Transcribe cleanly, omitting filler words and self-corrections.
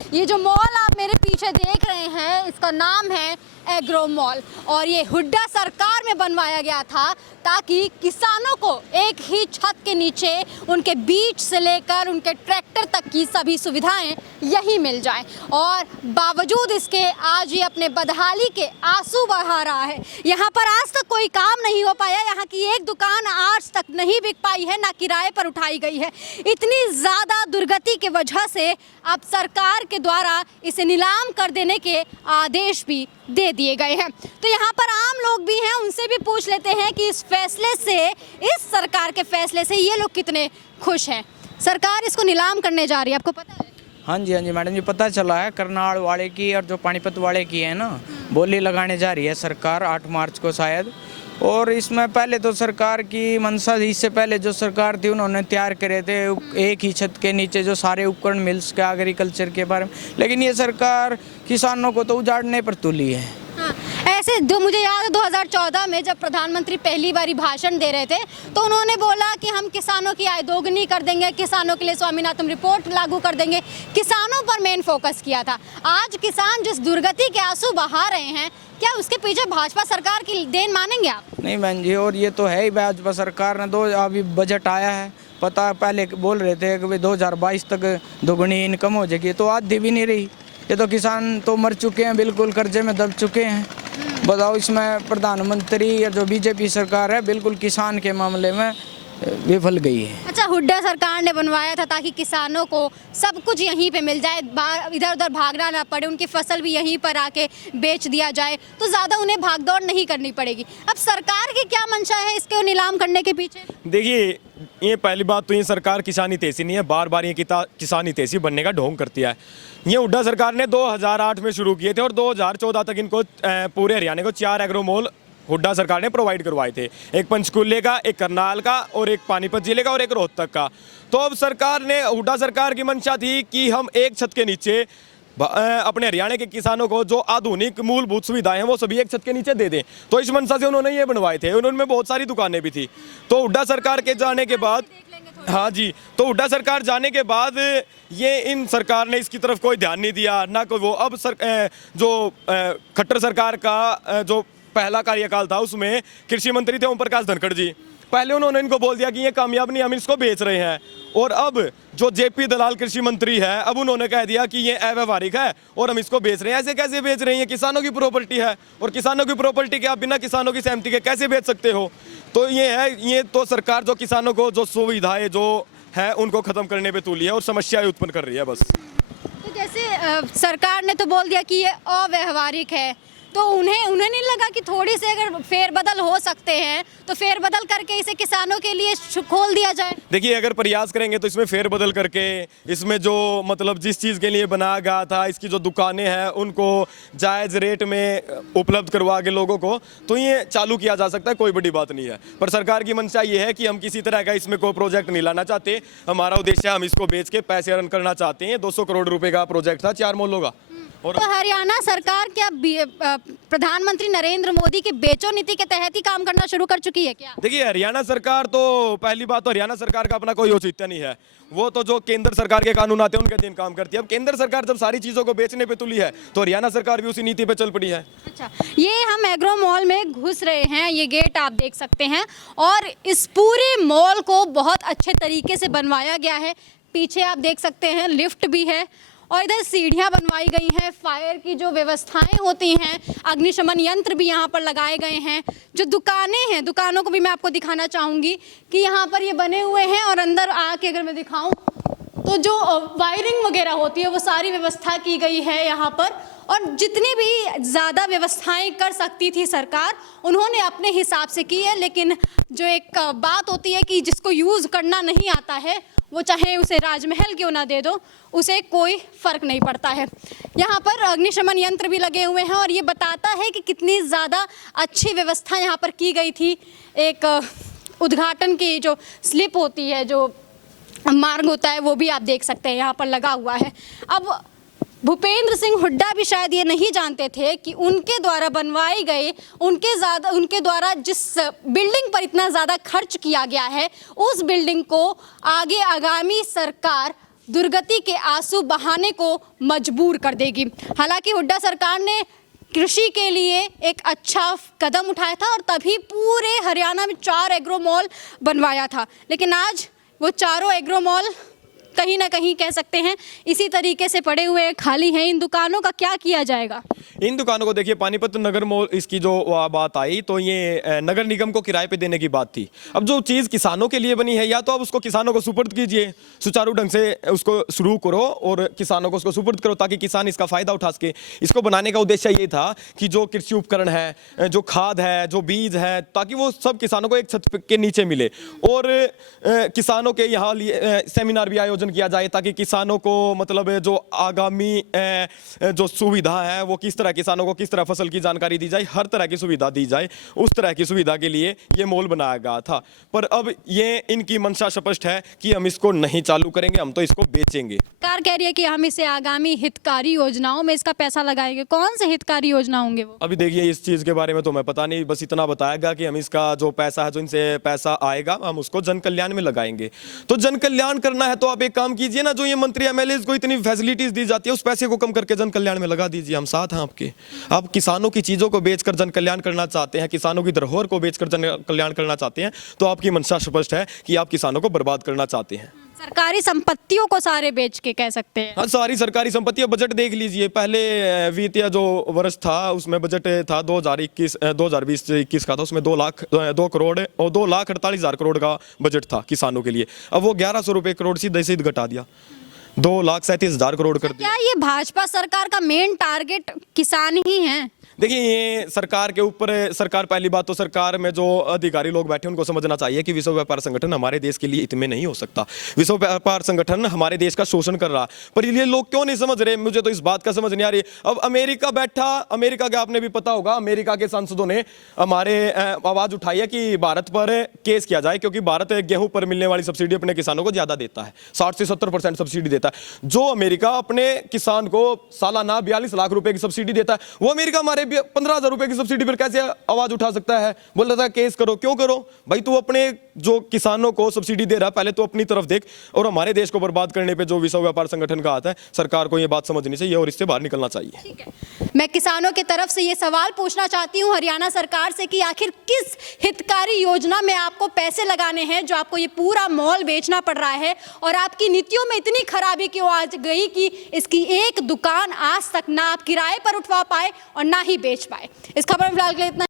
ये जो मॉल आप मेरे पीछे देख रहे हैं इसका नाम है एग्रो मॉल और ये हुड्डा सरकार में बनवाया गया था ताकि किसानों को एक ही छत के नीचे उनके बीज से लेकर उनके ट्रैक्टर तक की सभी सुविधाएं यही मिल जाएं। और बावजूद इसके आज ये अपने बदहाली के आंसू बहा रहा है। यहाँ पर आज तक कोई काम नहीं हो पाया, यहाँ की एक दुकान आज तक नहीं बिक पाई है, ना किराए पर उठाई गई है। इतनी ज़्यादा दुर्गति की वजह से अब सरकार के द्वारा इसे नीलाम कर देने के आदेश भी दे दिए गए हैं। तो यहाँ पर आम लोग भी हैं, उनसे भी पूछ लेते हैं कि इस फैसले से, इस सरकार के फैसले से ये लोग कितने खुश हैं। सरकार इसको नीलाम करने जा रही है, आपको पता है? हाँ जी मैडम जी, पता चला है। करनाल वाले की और जो पानीपत वाले की है ना, बोली लगाने जा रही है सरकार 8 मार्च को शायद। और इसमें पहले तो सरकार की मंशा थी, इससे पहले जो सरकार थी उन्होंने तैयार करे थे एक ही छत के नीचे जो सारे उपकरण मिल्स के एग्रीकल्चर के बारे में, लेकिन ये सरकार किसानों को तो उजाड़ने पर तुली है। हाँ, ऐसे जो मुझे याद है 2014 में जब प्रधानमंत्री पहली बारी भाषण दे रहे थे तो उन्होंने बोला कि हम किसानों की आय दोगुनी कर देंगे, किसानों के लिए स्वामीनाथन रिपोर्ट लागू कर देंगे, किसानों पर मेन फोकस किया था। आज किसान जिस दुर्गति के आंसू बहा रहे हैं, क्या उसके पीछे भाजपा सरकार की देन मानेंगे आप? नहीं बहन जी, और ये तो है ही, भाजपा सरकार ने अभी बजट आया है, पता पहले बोल रहे थे कि 2022 तक दोगुनी इनकम हो जाएगी, तो आधी भी नहीं रही। ये तो किसान तो मर चुके हैं, बिल्कुल कर्जे में दब चुके हैं। बताओ, इसमें प्रधानमंत्री या जो बीजेपी सरकार है बिल्कुल किसान के मामले में विफल गई है। अच्छा, हुड्डा सरकार ने बनवाया था ताकि किसानों को सब कुछ यहीं पे मिल जाए, इधर उधर भागना ना पड़े, उनकी फसल भी यहीं पर आके बेच दिया जाए, तो ज़्यादा उन्हें भागदौड़ नहीं करनी पड़ेगी। अब सरकार की क्या मंशा है इसको नीलाम करने के पीछे? देखिए, ये पहली बात तो ये सरकार किसान हितैषी नहीं है, बार बार ये किसान हितैषी बनने का ढोंग करती है। ये हुड्डा सरकार ने 2008 में शुरू किए थे और 2014 तक इनको पूरे हरियाणा को 4 एग्रो मॉल हुड्डा सरकार ने प्रोवाइड करवाए थे। एक पंचकूले का, एक करनाल का और एक पानीपत जिले का और एक रोहतक का। तो अब सरकार ने, हुड्डा सरकार की मंशा थी कि हम एक छत के नीचे अपने हरियाणा के किसानों को जो आधुनिक मूलभूत सुविधाएं हैं वो सभी एक छत के नीचे दे दें। तो इस मंशा से उन्होंने ये बनवाए थे। उन्होंने बहुत सारी दुकानें भी थी। तो हुड्डा सरकार के जाने के बाद, हाँ जी, तो हुड्डा सरकार जाने के बाद ये इन सरकार ने इसकी तरफ कोई ध्यान नहीं दिया, ना कोई वो। अब जो खट्टर सरकार का जो पहला कार्यकाल था उसमें कृषि मंत्री थे ओम प्रकाश धनखड़ जी। पहले उन्होंने इनको बोल दिया कि ये कामयाब नहीं, हम इसको बेच रहे हैं। और अब जो जेपी दलाल कृषि मंत्री है, अब उन्होंने कह दिया कि ये अव्यवहारिक है और हम इसको बेच रहे हैं। ऐसे कैसे बेच रहे हैं? ये किसानों की प्रॉपर्टी है और किसानों की प्रॉपर्टी के आप बिना किसानों की सहमति के कैसे बेच सकते हो? तो ये है, ये तो सरकार जो किसानों को जो सुविधाएं जो है उनको खत्म करने पे तुली है और समस्याएं उत्पन्न कर रही है बस। तो जैसे सरकार ने तो बोल दिया कि ये अव्यवहारिक है, तो उन्हें नहीं लगा कि थोड़ी से अगर फेरबदल हो सकते हैं तो फेरबदल करके इसे किसानों के लिए खोल दिया जाए? देखिए, अगर प्रयास करेंगे तो इसमें फेरबदल करके, इसमें जो मतलब जिस चीज़ के लिए बनाया गया था, इसकी जो दुकानें हैं उनको जायज़ रेट में उपलब्ध करवा के लोगों को, तो ये चालू किया जा सकता है, कोई बड़ी बात नहीं है। पर सरकार की मंशा ये है कि हम किसी तरह का इसमें कोई प्रोजेक्ट नहीं लाना चाहते। हमारा उद्देश्य है, हम इसको बेच के पैसे अर्न करना चाहते हैं। 200 करोड़ रुपए का प्रोजेक्ट था 4 मॉलों का। और तो हरियाणा सरकार क्या प्रधानमंत्री नरेंद्र मोदी की बेचो नीति के तहत ही काम करना शुरू कर चुकी है क्या? देखिए, हरियाणा सरकार तो, पहली बात तो हरियाणा सरकार का अपना कोई औचित्य नहीं है। वो तो जो केंद्र सरकार के कानून आते हैं उनके दिन काम करती है। अब केंद्र सरकार जब सारी चीजों को बेचने पे तुली है तो हरियाणा सरकार भी उसी नीति पे चल पड़ी है। अच्छा, ये हम एग्रो मॉल में घुस रहे हैं, ये गेट आप देख सकते हैं और इस पूरे मॉल को बहुत अच्छे तरीके से बनवाया गया है। पीछे आप देख सकते हैं लिफ्ट भी है और इधर सीढ़ियाँ बनवाई गई हैं, फायर की जो व्यवस्थाएं होती हैं, अग्निशमन यंत्र भी यहाँ पर लगाए गए हैं। जो दुकानें हैं, दुकानों को भी मैं आपको दिखाना चाहूँगी कि यहाँ पर ये बने हुए हैं और अंदर आके अगर मैं दिखाऊँ तो जो वायरिंग वगैरह होती है वो सारी व्यवस्था की गई है यहाँ पर। और जितनी भी ज़्यादा व्यवस्थाएं कर सकती थी सरकार, उन्होंने अपने हिसाब से की है। लेकिन जो एक बात होती है कि जिसको यूज़ करना नहीं आता है वो चाहे उसे राजमहल क्यों ना दे दो, उसे कोई फ़र्क नहीं पड़ता है। यहाँ पर अग्निशमन यंत्र भी लगे हुए हैं और ये बताता है कि कितनी ज़्यादा अच्छी व्यवस्था यहाँ पर की गई थी। एक उद्घाटन की जो स्लिप होती है, जो मार्ग होता है, वो भी आप देख सकते हैं यहाँ पर लगा हुआ है। अब भूपेंद्र सिंह हुड्डा भी शायद ये नहीं जानते थे कि उनके द्वारा बनवाई गई, उनके द्वारा जिस बिल्डिंग पर इतना ज़्यादा खर्च किया गया है, उस बिल्डिंग को आगे आगामी सरकार दुर्गति के आंसू बहाने को मजबूर कर देगी। हालांकि हुड्डा सरकार ने कृषि के लिए एक अच्छा कदम उठाया था और तभी पूरे हरियाणा में 4 एग्रो मॉल बनवाया था, लेकिन आज वो चारों एग्रो मॉल कहीं ना कहीं कह सकते हैं इसी तरीके से पड़े हुए खाली हैं। इन दुकानों का क्या किया जाएगा? इन दुकानों को देखिए, पानीपत नगर मॉल, इसकी जो बात आई तो ये नगर निगम को किराए पे देने की बात थी। अब जो चीज़ किसानों के लिए बनी है, या तो आप उसको किसानों को सुपुर्द कीजिए, सुचारू ढंग से उसको शुरू करो और किसानों को उसको सुपुर्द करो ताकि किसान इसका फ़ायदा उठा सके। इसको बनाने का उद्देश्य ये था कि जो कृषि उपकरण है, जो खाद है, जो बीज है, ताकि वो सब किसानों को एक छत के नीचे मिले। और किसानों के यहाँ सेमिनार भी आयोजन किया जाए ताकि किसानों को मतलब जो आगामी जो सुविधा है वो किस तरह, किसानों को किस तरह फसल की जानकारी दी जाए, हर तरह की सुविधा दी जाए, उस तरह की सुविधा के लिए ये मॉल बनाया गया था। पर अब ये इनकी मंशा स्पष्ट है कि हम इसको नहीं चालू करेंगे, हम तो इसको बेचेंगे। सरकार कह रही है कि हम इसे आगामी हितकारी योजनाओं में इसका पैसा लगाएंगे। कौन से हितकारी योजना होंगे वो? अभी देखिए, इस चीज़ के बारे में तो मैं पता नहीं, बस इतना बताया गया कि हम इसका जो पैसा है, जो इनसे पैसा आएगा, हम उसको जन कल्याण में लगाएंगे। तो जन कल्याण करना है तो आप एक काम कीजिए ना, जो ये मंत्री एमएलए को इतनी फैसिलिटीज दी जाती है उस पैसे को कम करके जन कल्याण में लगा दीजिए। हम साथ हैं आपके। आप किसानों की चीज़ों को बेचकर जन कल्याण करना चाहते हैं, किसानों की धरोहर को बेचकर जन कल्याण करना चाहते हैं, तो आपकी मंशा स्पष्ट है कि आप किसानों को बर्बाद करना चाहते हैं। सरकारी संपत्तियों को सारे बेच के कह सकते हैं। हाँ, सारी सरकारी संपत्तियां। बजट देख लीजिए, पहले वित्तीय जो वर्ष था उसमें बजट था 2020-21 का था, उसमें 2 करोड़ और 2,48,000 करोड़ का बजट था किसानों के लिए। अब वो 1,100 रुपये करोड़ सीधे सीधे घटा दिया, 2,37,000 करोड़ कर दिया। क्या ये भाजपा सरकार का मेन टारगेट किसान ही है? देखिए, ये सरकार के ऊपर, सरकार, पहली बात तो सरकार में जो अधिकारी लोग बैठे उनको समझना चाहिए कि विश्व व्यापार संगठन हमारे देश के लिए इतने नहीं हो सकता। विश्व व्यापार संगठन हमारे देश का शोषण कर रहा, पर ये लोग क्यों नहीं समझ रहे? मुझे तो इस बात का समझ नहीं आ रही। अब अमेरिका बैठा, अमेरिका के आपने भी पता होगा, अमेरिका के सांसदों ने हमारे आवाज़ उठाई है कि भारत पर केस किया जाए, क्योंकि भारत गेहूं पर मिलने वाली सब्सिडी अपने किसानों को ज़्यादा देता है, 60 से 70% सब्सिडी देता है। जो अमेरिका अपने किसान को सालाना 42 लाख रुपए की सब्सिडी देता है, वो अमेरिका हमारे 15,000 रुपए की सब्सिडी पर कैसे आवाज उठा सकता है? बोल रहा था केस करो। क्यों करो भाई? तू अपने जो किसानों को सब्सिडी दे रहा है, पहले तो अपनी तरफ देख। और हमारे देश को बर्बाद करने पे जो विश्व व्यापार संगठन का आता है, सरकार को ये बात समझनी चाहिए और इससे बाहर निकलना चाहिए। ठीक है, मैं किसानों की तरफ से ये सवाल पूछना चाहती हूँ हरियाणा सरकार से कि आखिर किस हितकारी योजना में आपको पैसे लगाने हैं जो आपको ये पूरा मॉल बेचना पड़ रहा है, और आपकी नीतियों में इतनी खराबी क्यों आ गई कि इसकी एक दुकान आज तक ना आप किराए पर उठवा पाए और ना ही बेच पाए। इस खबर में फिलहाल के लिए इतना।